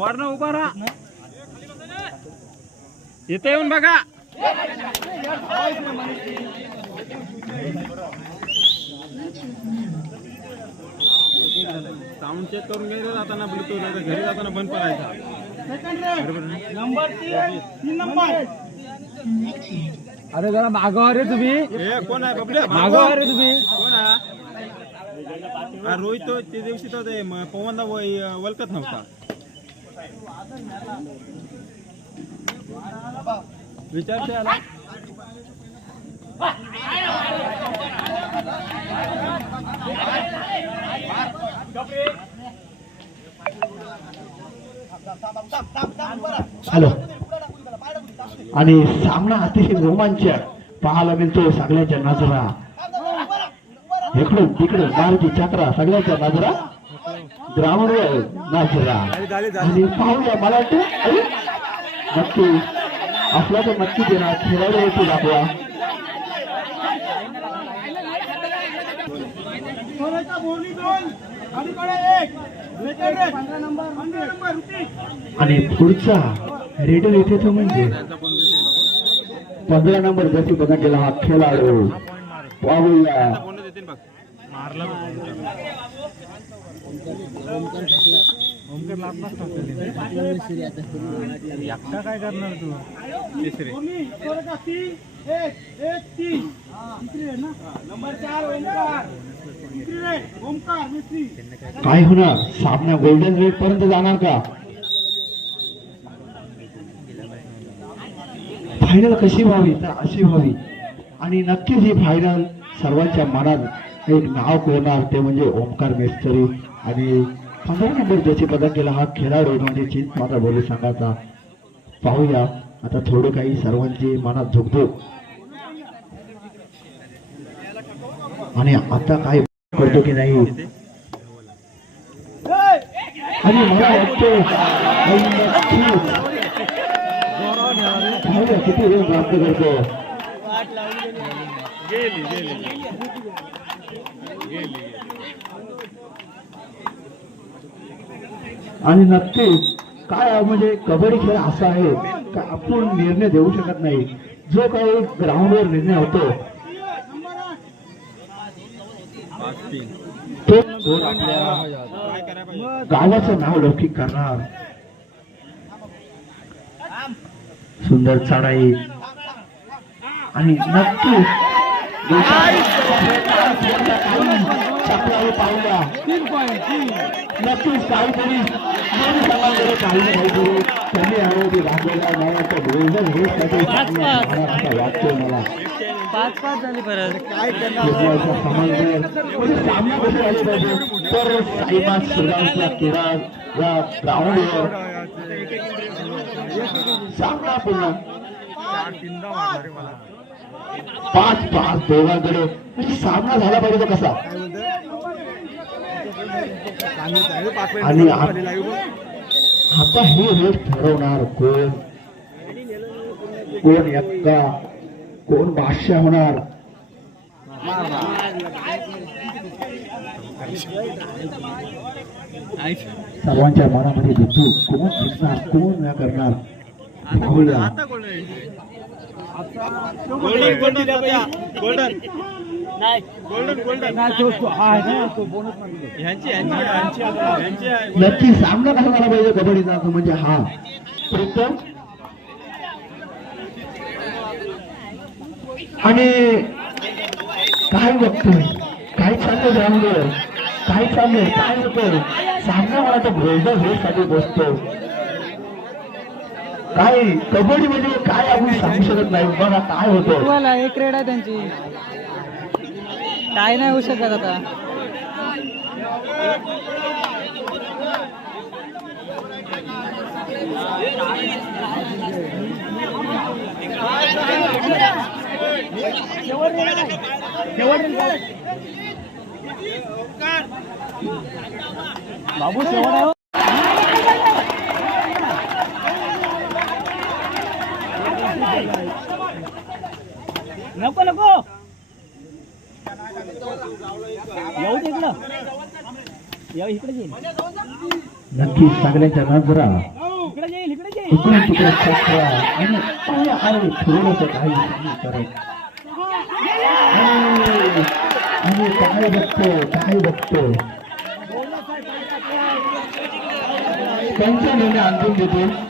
वरण उभा राहा. इथे येऊन बघा. साऊंड चेक करून घ्यायचं जाताना ब्लूटूथ नाही तर घरी जाताना बंद ना? अरे जरा मागवा रे तुम्ही. ए कोण आहे? बबल्या मागवा रे तुम्ही. हा, रोहित तो त्या दिवशी तो ते म- पवनदा व- वलकत नव्हता विचार त्याला हॅलो आणि सामना अतिशय रोमांचक पाहायला मिळतो सगळ्याच्या नजरा इकडून तिकडून मारुती चक्रा सगळ्याच्या नजरा ग्राउंडवर नजरा आणि पाहूया मला वाटतं अरे, नक्की असला तर नक्की देणार. खेळाडूवरती दाखवा आणि पुढचा रेडर येथे तो म्हणजे पंधरा नंबर जशी बघा केला हा खेळाडू. पाहूया. मारला एकटा काय करणार तू? तिसरे. काय होणार? सामना गोल्डन रेड पर्यंत जाणार का? फायनल कशी व्हावी? तर अशी व्हावी. आणि नक्कीच ही फायनल सर्वांच्या मनात एक नाव कोरणार ते म्हणजे ओमकार मेस्तरी. आणि पंधरा नंबर ज्याची पदक केला हा खेळाडू म्हणजे चिंत माझा बोलू सांगायचा. पाहूया. आता थोडं काही सर्वांची मनात धुकधुक. आणि आता काय करतो की नाही? आणि मला वाटतं किती वेळ प्राप्त करतो. आणि नक्कीच काय म्हणजे कबड्डी खेळ असा आहे का आपण निर्णय देऊ शकत नाही. जो काही ग्राउंडवर निर्णय होतो तो आपल्या गावाचं नाव लौकिक करणार. सुंदर चढाई. आणि नक्कीच चक्रावर पाहूया नक्कीच काहीतरी दोन्ही काही काहीतरी त्यांनी यावरती दाखवला मला गोल्डन रेससाठी वाटतोय मला पाच पाच झाली परत खेळायचा म्हणजे सामना कसे आले पाहिजे तर साईबाग श्रीरामचा किरार या ग्राउंडवर सामना पूर्ण पाच पाच दोघांकडे. म्हणजे सामना झाला पाहिजे तो कसा? आणि आता हे रेट ठरवणार कोण? कोण एक्का कोण बादशाह होणार? सर्वांच्या मनामध्ये बिंदू कोण शिकणार कोण न करणार? गोल्डन. Golden golden. नक्की सामना कसा झाला पाहिजे कबड्डीचा तो म्हणजे हा. प्रीतम आणि काय बघतोय? काय चाललंय ग्राउंडवर? काय चाललंय? काय होतंय? सामना मला तर गोल्डन रेस साठी बसतो काय कबड्डी म्हणजे काय आपण सांगू शकत नाही. बघा काय होतं. तुम्हाला एक रेड आहे त्यांची. काय नाही होऊ शकत आता. बाबू शेवट आहे हो. नको नको. येऊ दे इकडं. येऊ इकडे येईल. नक्कीच सगळ्यांच्या नजरा इकडे येईल इकडे तिकडे काय बघतो काय बघतो. त्यांचा निर्णय अंतिम देतो.